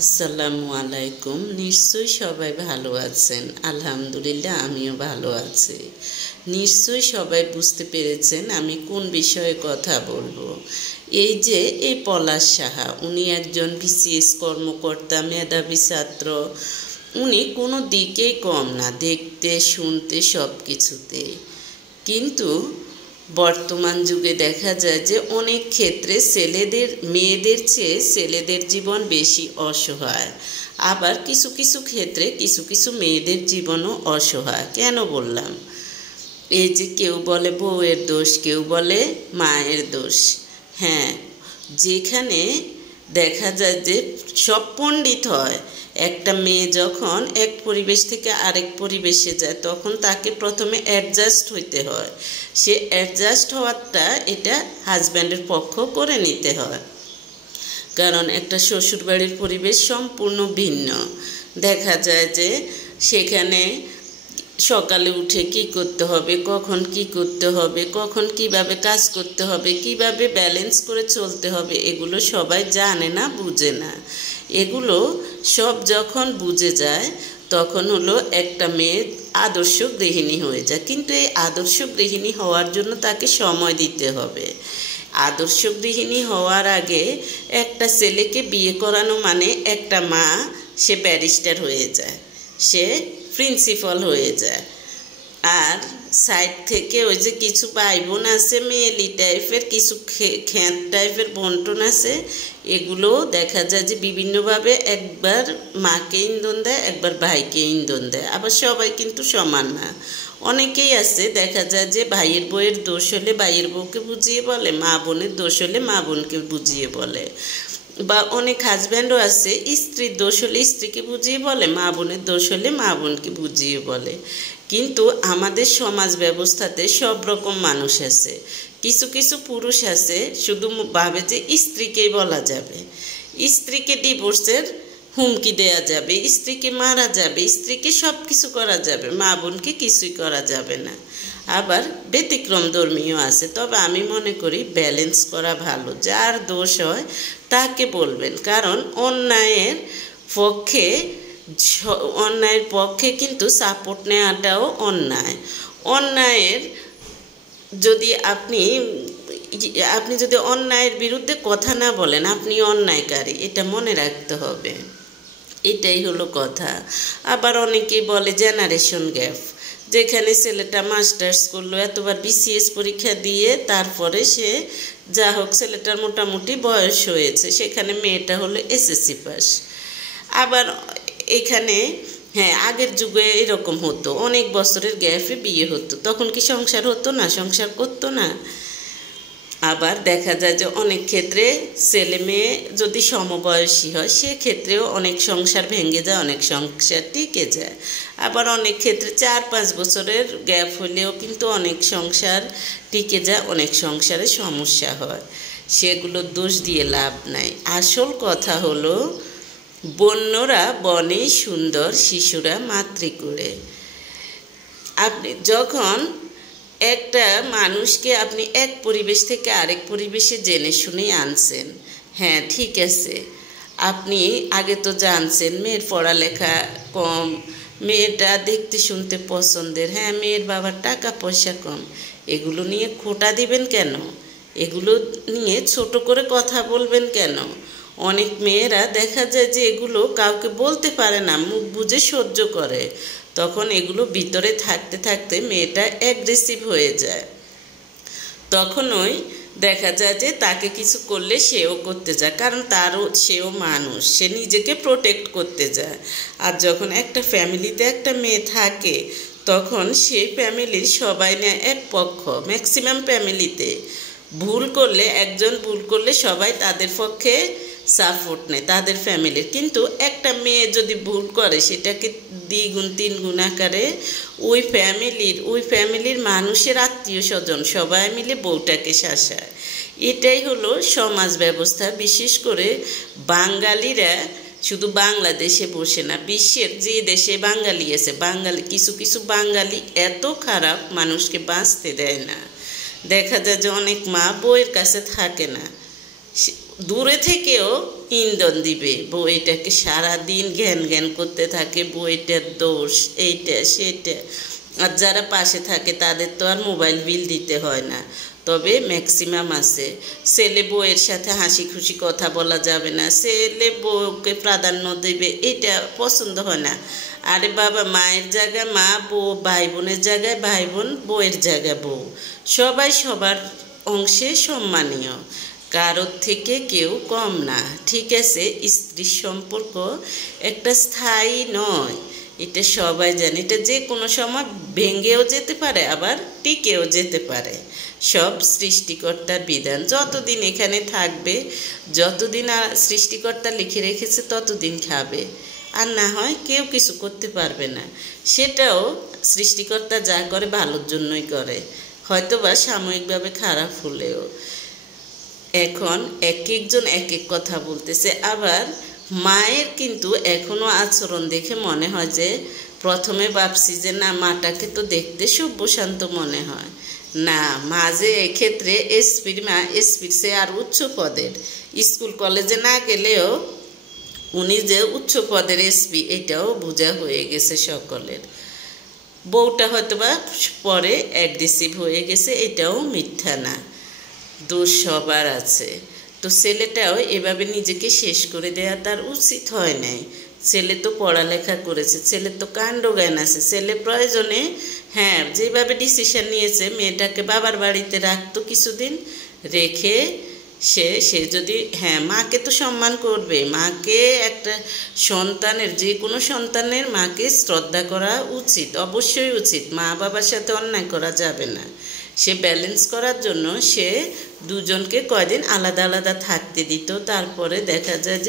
আসসালামু আলাইকুম। নিশ্চয়ই সবাই ভালো আছেন। আলহামদুলিল্লাহ আমিও ভালো আছি। নিশ্চয়ই সবাই বুঝতে পেরেছেন আমি কোন বিষয়ে কথা বলবো। এই পলাশ সাহা, উনি একজন বিসিএস কর্মকর্তা, মেধাবী ছাত্র। উনি কোনো দিকেই কম না, দেখতে শুনতে সব কিছুতে। কিন্তু বর্তমান যুগে দেখা যায় যে অনেক ক্ষেত্রে মেয়েদের চেয়ে ছেলেদের জীবন বেশি অসহায়। আবার কিছু কিছু ক্ষেত্রে কিছু কিছু মেয়েদের জীবনও অসহায়। কেন বললাম? এই যে কেউ বলে বউয়ের দোষ, কেউ বলে মায়ের দোষ। হ্যাঁ, যেখানে দেখা যায় যে সব পণ্ডিত হয়, একটা মেয়ে যখন এক পরিবেশ থেকে আরেক পরিবেশে যায় তখন তাকে প্রথমে অ্যাডজাস্ট হইতে হয়। সে অ্যাডজাস্ট হওয়াটা এটা হাজব্যান্ডের পক্ষ করে নিতে হয়, কারণ একটা শ্বশুরবাড়ির পরিবেশ সম্পূর্ণ ভিন্ন। দেখা যায় যে সেখানে সকালে উঠে কি করতে হবে, কখন কি করতে হবে, কখন কিভাবে কাজ করতে হবে, কিভাবে ব্যালেন্স করে চলতে হবে, এগুলো সবাই জানে না, বুঝে না। এগুলো সব যখন বুঝে যায় তখন হলো একটা মেয়ে আদর্শ গৃহিণী হয়ে যায়। কিন্তু এই আদর্শ গৃহিণী হওয়ার জন্য তাকে সময় দিতে হবে। আদর্শ গৃহিণী হওয়ার আগে একটা ছেলেকে বিয়ে করানো মানে একটা মা সে ব্যারিস্টার হয়ে যায়, সে প্রিন্সিপাল হয়ে যায়। আর সাইড থেকে ওই যে কিছু ভাই বোন আছে মেয়েলি টাইপের, কিছু খ্যাত টাইপের বন্টন আছে। এগুলো দেখা যায় যে বিভিন্নভাবে একবার মাকে ইন্ধন দেয়, একবার ভাইকে ইন্ধন দেয়। আবার সবাই কিন্তু সমান না। অনেকেই আছে দেখা যায় যে ভাইয়ের বউয়ের দোষ হলে ভাইয়ের বউকে বুঝিয়ে বলে, মা বোনের দোষ হলে মা বোনকে বুঝিয়ে বলে। বা অনেক হাজব্যান্ডও আছে স্ত্রীর দোষ হলে স্ত্রীকে বুঝিয়ে বলে, মা বোনের দোষ হলে মা বোনকে বুঝিয়ে বলে। কিন্তু আমাদের সমাজ ব্যবস্থাতে সব রকম মানুষ আছে। কিছু কিছু পুরুষ আছে শুধু ভাবে যে স্ত্রীকেই বলা যাবে, স্ত্রীকে ডিভোর্সের হুমকি দেয়া যাবে, স্ত্রীকে মারা যাবে, স্ত্রীকে সব কিছু করা যাবে, মা বোনকে কিছুই করা যাবে না। আবার ব্যতিক্রম ধর্মীয় আছে। তবে আমি মনে করি ব্যালেন্স করা ভালো। যার দোষ হয় তাকে বলবেন, কারণ অন্যায়ের পক্ষে কিন্তু সাপোর্ট নেওয়াটাও অন্যায়। অন্যায়ের যদি আপনি যদি অন্যায়ের বিরুদ্ধে কথা না বলেন আপনি অন্যায়কারী, এটা মনে রাখতে হবে। এটাই হলো কথা। আবার অনেকেই বলে জেনারেশন গ্যাপ, যেখানে ছেলেটা মাস্টার্স করলো, এতবার বিসিএস পরীক্ষা দিয়ে তারপরে সে যা হোক ছেলেটার মোটামুটি বয়স হয়েছে, সেখানে মেয়েটা হলো এসএসসি পাস। আবার এখানে হ্যাঁ, আগের যুগে এরকম হতো, অনেক বছরের গ্যাপে বিয়ে হতো, তখন কি সংসার হতো না? সংসার করতো না? আবার দেখা যায় যে অনেক ক্ষেত্রে ছেলে মেয়ে যদি সমবয়সী হয় সেক্ষেত্রেও অনেক সংসার ভেঙে যায়, অনেক সংসার টিকে যায়। আবার অনেক ক্ষেত্রে 4-5 বছরের গ্যাপ হলেও কিন্তু অনেক সংসার টিকে যায়, অনেক সংসারে সমস্যা হয়। সেগুলো দোষ দিয়ে লাভ নাই। আসল কথা হলো বন্যরা বনে সুন্দর, শিশুরা মাতৃকুলে। আপনি যখন একটা মানুষকে আপনি এক পরিবেশ থেকে আরেক পরিবেশে জেনে শুনেই আনছেন, হ্যাঁ ঠিক আছে, আপনি আগে তো জানছেন মেয়ের পড়ালেখা কম, মেয়েটা দেখতে শুনতে পছন্দের, হ্যাঁ মেয়ের বাবার টাকা পয়সা কম, এগুলো নিয়ে খোঁটা দিবেন কেন? এগুলো নিয়ে ছোট করে কথা বলবেন কেন? অনেক মেয়েরা দেখা যায় যে এগুলো কাউকে বলতে পারে না, মুখ বুজে সহ্য করে। তখন এগুলো ভিতরে থাকতে থাকতে মেয়েটা অ্যাগ্রেসিভ হয়ে যায়। তখনই দেখা যায় যে তাকে কিছু করলে সেও করতে যায়, কারণ সেও মানুষ, সে নিজেকে প্রোটেক্ট করতে যায়। আর যখন একটা ফ্যামিলিতে একটা মেয়ে থাকে তখন সেই ফ্যামিলির সবাই নেয় এক পক্ষ। ম্যাক্সিমাম ফ্যামিলিতে একজন ভুল করলে সবাই তাদের পক্ষে সাপোর্ট নেয়, তাদের ফ্যামিলির। কিন্তু একটা মেয়ে যদি ভুল করে সেটাকে দ্বিগুণ তিনগুণ আকারে ওই ফ্যামিলির মানুষের আত্মীয় স্বজন সবাই মিলে বউটাকে শাসায়। এটাই হলো সমাজ ব্যবস্থা। বিশেষ করে বাঙালিরা শুধু বাংলাদেশে বসে না, বিশ্বের যে দেশে বাঙালি আছে, কিছু কিছু বাঙালি এত খারাপ মানুষকে বাঁচতে দেয় না। দেখা যায় যে অনেক মা বউয়ের কাছে থাকে না, দূরে থেকেও ইন্ধন দিবে। বউ এটাকে সারাদিন ঘ্যান ঘ্যান করতে থাকে, বউ এটার দোষ, এইটা সেটা। আর যারা পাশে থাকে তাদের তো আর মোবাইল বিল দিতে হয় না, তবে ম্যাক্সিমাম আছে। ছেলে বউয়ের সাথে হাসি খুশি কথা বলা যাবে না, ছেলে বউকে প্রাধান্য দেবে, এটা পছন্দ হয় না। আরে বাবা, মায়ের জায়গায় মা, বউ ভাই বোনের জায়গায় ভাই বোন, বউয়ের জায়গায় বউ, সবাই সবার অংশে সম্মানীয়, কারোর থেকে কেউ কম না, ঠিক আছে? স্ত্রীর সম্পর্ক একটা স্থায়ী নয়, এটা সবাই জানে। এটা যে কোনো সময় ভেঙেও যেতে পারে, আবার টিকেও যেতে পারে। সব সৃষ্টিকর্তার বিধান, যতদিন এখানে থাকবে, যতদিন সৃষ্টিকর্তা লিখে রেখেছে ততদিন খাবে, আর না হয় কেউ কিছু করতে পারবে না। সেটাও সৃষ্টিকর্তা যা করে ভালোর জন্যই করে, হয়তোবা সাময়িকভাবে খারাপ হলেও। এখন এক একজন এক এক কথা বলতেছে। আবার মায়ের কিন্তু এখনো আচরণ দেখে মনে হয় যে, প্রথমে ভাবছি যে না, মাটাকে তো দেখতে সভ্য শান্ত মনে হয়, না, মা যে এক্ষেত্রে এসপির মা, এসপির সে আর উচ্চ পদের, স্কুল কলেজে না গেলেও উনি যে উচ্চ পদের এসপি এটাও বোঝা হয়ে গেছে সকলের। বউটা হয়তোবা পরে অ্যাগ্রেসিভ হয়ে গেছে, এটাও মিথ্যা না, দোষ সবার আছে। তো ছেলেটাও এভাবে নিজেকে শেষ করে দেওয়া তার উচিত হয় নাই। ছেলে তো পড়ালেখা করেছে, ছেলে তো কাণ্ড জ্ঞান আছে, ছেলে প্রয়োজনে হ্যাঁ যেভাবে ডিসিশন নিয়েছে মেয়েটাকে বাবার বাড়িতে রাখতো কিছুদিন, রেখে সে যদি হ্যাঁ মাকে তো সম্মান করবে, মাকে একটা সন্তানের, যে কোনো সন্তানের মাকে শ্রদ্ধা করা উচিত, অবশ্যই উচিত, মা বাবার সাথে অন্যায় করা যাবে না। সে ব্যালেন্স করার জন্য সে দুজনকে কয়দিন আলাদা আলাদা থাকতে দিত, তারপরে দেখা যায় যে